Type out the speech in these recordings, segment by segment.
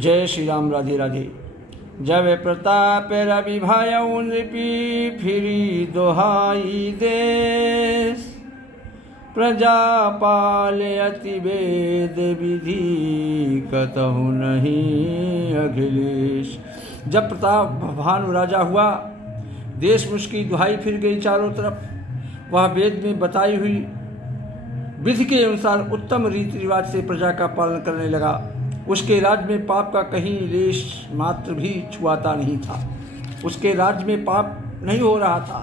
जय श्री राम। राधे राधे। जब प्रताप रवि भयउ नृपी फिरी दोहाई देश, प्रजा पाले अति वेद विधि कतहु नहीं अखिलेश। जब प्रताप भानु राजा हुआ, देश उसकी दुहाई फिर गई चारों तरफ। वह वेद में बताई हुई विधि के अनुसार उत्तम रीति रिवाज से प्रजा का पालन करने लगा। उसके राज्य में पाप का कहीं लेश मात्र भी छुआता नहीं था। उसके राज्य में पाप नहीं हो रहा था।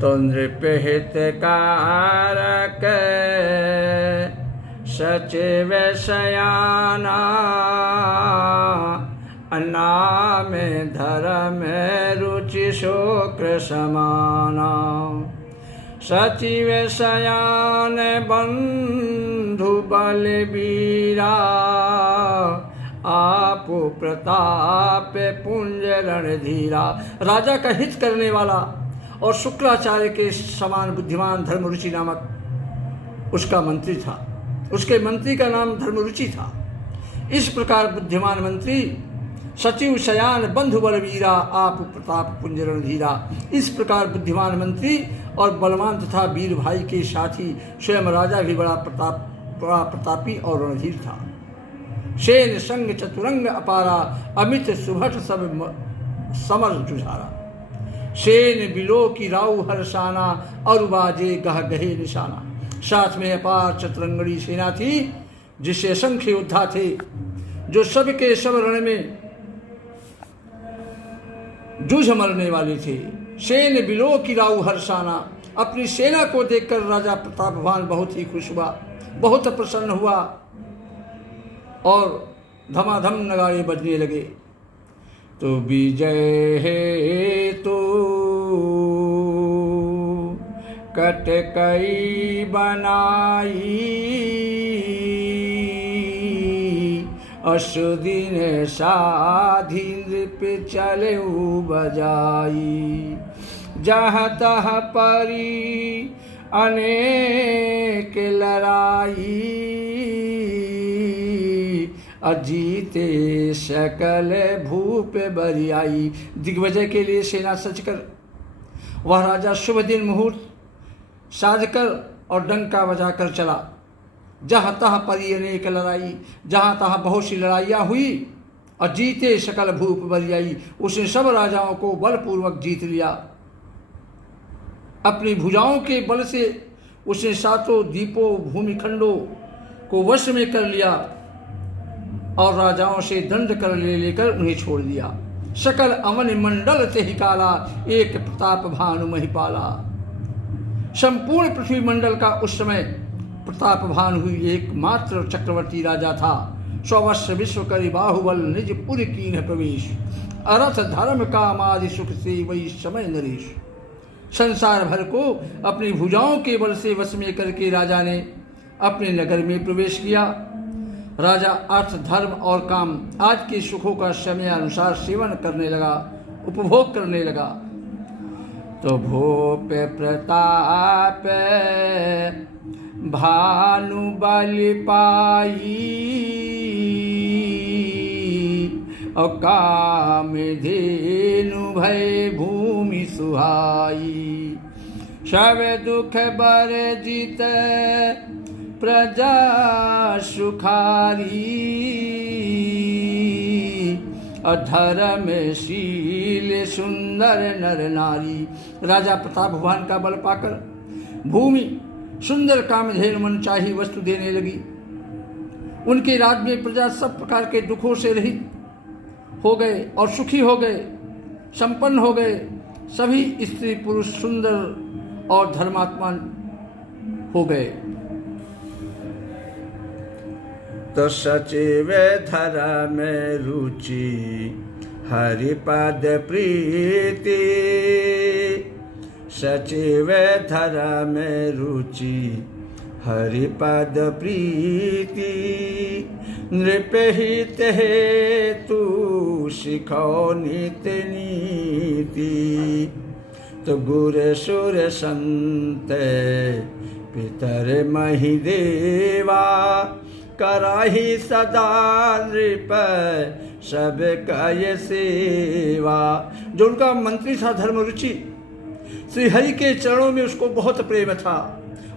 तो नृप हितकारक सचिव शयाना, अन्ना में धर्म रुचि शुक्र समाना। सचिव शयान बंधु बलबीरा, आप प्रताप पुंज रणधीरा। राजा का हित करने वाला और शुक्राचार्य के समान बुद्धिमान धर्मरुचि नामक उसका मंत्री था। उसके मंत्री का नाम धर्मरुचि था। इस प्रकार बुद्धिमान मंत्री, सचिव शयान बंधु बलवीरा, आप प्रताप पुंज रणधीरा। इस प्रकार बुद्धिमान मंत्री और बलवान तथा वीर भाई के साथी स्वयं राजा भी बड़ा प्रतापी और रणधीर था। शेन संग चतुरंग अपारा, अमित सुभट सब समर जुझारा। शेन बिलो की राउ हरसाना, और बाजे गह गहे निशाना। साथ में अपार चतुरंगड़ी सेना थी, जिससे असंख्य योद्धा थे, जो सब के सब रण में जूझ मरने वाले थे। सेन बिलो की राउ हर्षाना। अपनी सेना को देखकर राजा प्रतापवान बहुत ही खुश हुआ, बहुत प्रसन्न हुआ और धमाधम नगाड़े बजने लगे। तो विजय है तो कटकई बनाई, अशुदिन साधि नृप चले बजाई। जहाँ तहाँ परी अनेक लड़ाई, अजीते सकल भूप बरियाई। दिग्विजय के लिए सेना सजकर वह राजा शुभ दिन मुहूर्त साधकर और डंका बजाकर चला। जहाँ तहाँ परी अनेक लड़ाई, जहाँ तहाँ बहुत सी लड़ाइयाँ हुई, और जीते सकल भूप बरियाई। उसने सब राजाओं को बलपूर्वक जीत लिया। अपनी भुजाओं के बल से उसने सातों द्वीपों भूमिखंडों को वश में कर लिया और राजाओं से दंड कर लेकर उन्हें छोड़ दिया। सकल अवन मंडल ते ही काला, एक प्रताप भानु महिपाला। संपूर्ण पृथ्वी मंडल का उस समय प्रताप भानु हुई एकमात्र चक्रवर्ती राजा था। सौवश्य विश्व करि बाहुबल, निज पुर कीन्ह प्रवेश। अरथ धर्म काम आदि सुख से वही समय नरेश। संसार भर को अपनी भुजाओं के बल से वश में करके राजा ने अपने नगर में प्रवेश किया। राजा अर्थ धर्म और काम आज के सुखों का समय अनुसार सेवन करने लगा, उपभोग करने लगा। तो भूप प्रताप भानु बल पाई, और काम धेनु भय भूमि सुहाई। सब दुख बर जित प्रजा सुखारी, अधर्मशील सुंदर नर नारी। राजा प्रताप भगवान का बल पाकर भूमि सुंदर कामधेनु मन चाही वस्तु देने लगी। उनके राज्य में प्रजा सब प्रकार के दुखों से रहित हो गए और सुखी हो गए, संपन्न हो गए। सभी स्त्री पुरुष सुंदर और धर्मात्मा हो गए। तो सचिव धर्म रुचि हरिपद प्रीति, सचिव धर्म रुचि हरिपद प्रीति। नृपहित हेतु सिखो नित नीति, तो गुर सुर संत पितर मही देवा। कराही सदा नृप सब कय सेवा। जो उनका मंत्री था धर्मरुचि, श्री हरि के चरणों में उसको बहुत प्रेम था।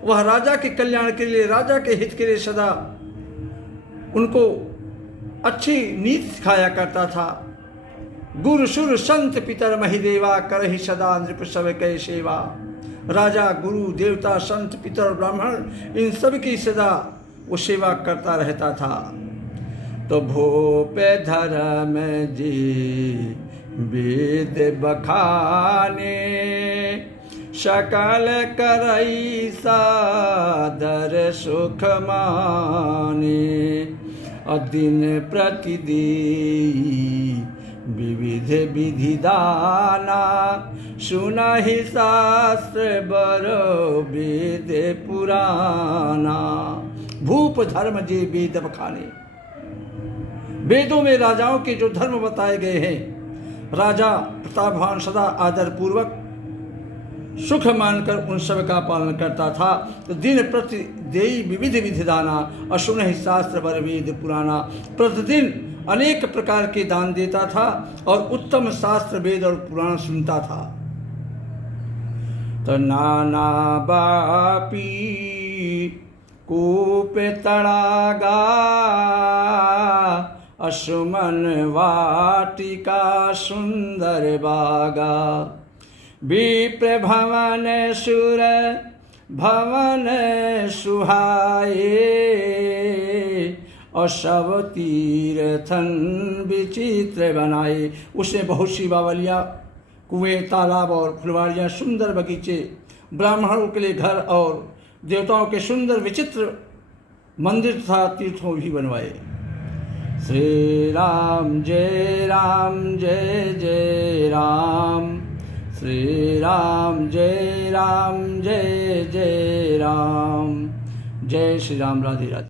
वह राजा के कल्याण के लिए, राजा के हित के लिए सदा उनको अच्छी नीति सिखाया करता था। गुरु सुर संत पितर महिदेवा करहि सदा नृप सब कय सेवा। राजा, गुरु, देवता, संत, पितर और ब्राह्मण, इन सब की सदा वो सेवा करता रहता था। तो भूप धर्म जी वेद बखाने, सकल करई सादर सुख माने। दिन प्रतिदिन विविध विधि दाना, सुनहि शास्त्र बरो वेद पुराना। भूप धर्म जे वेद बखाने, वेदों में राजाओं के जो धर्म बताए गए हैं, राजा प्रतापवान सदा आदर पूर्वक सुख मानकर उन सब का पालन करता था। तो दिन प्रति देई विविध विधिदाना, असुन ही शास्त्र बर वेद पुराना। प्रतिदिन अनेक प्रकार के दान देता था और उत्तम शास्त्र, वेद और पुराण सुनता था। तो नाना बापी कूप तड़ागा, असुमन वाटिका सुंदर बागा। विप्र भवन सुर भवन सुहाए, और सब तीर्थन विचित्र बनाए। उसने बहुत सी बावलियाँ, कुएं, तालाब और फुलवारियाँ, सुंदर बगीचे, ब्राह्मणों के लिए घर और देवताओं के सुंदर विचित्र मंदिर तथा तीर्थों भी बनवाए। श्री राम जय जय राम, श्री राम जय जय राम। जय श्री राम, राधे राधे।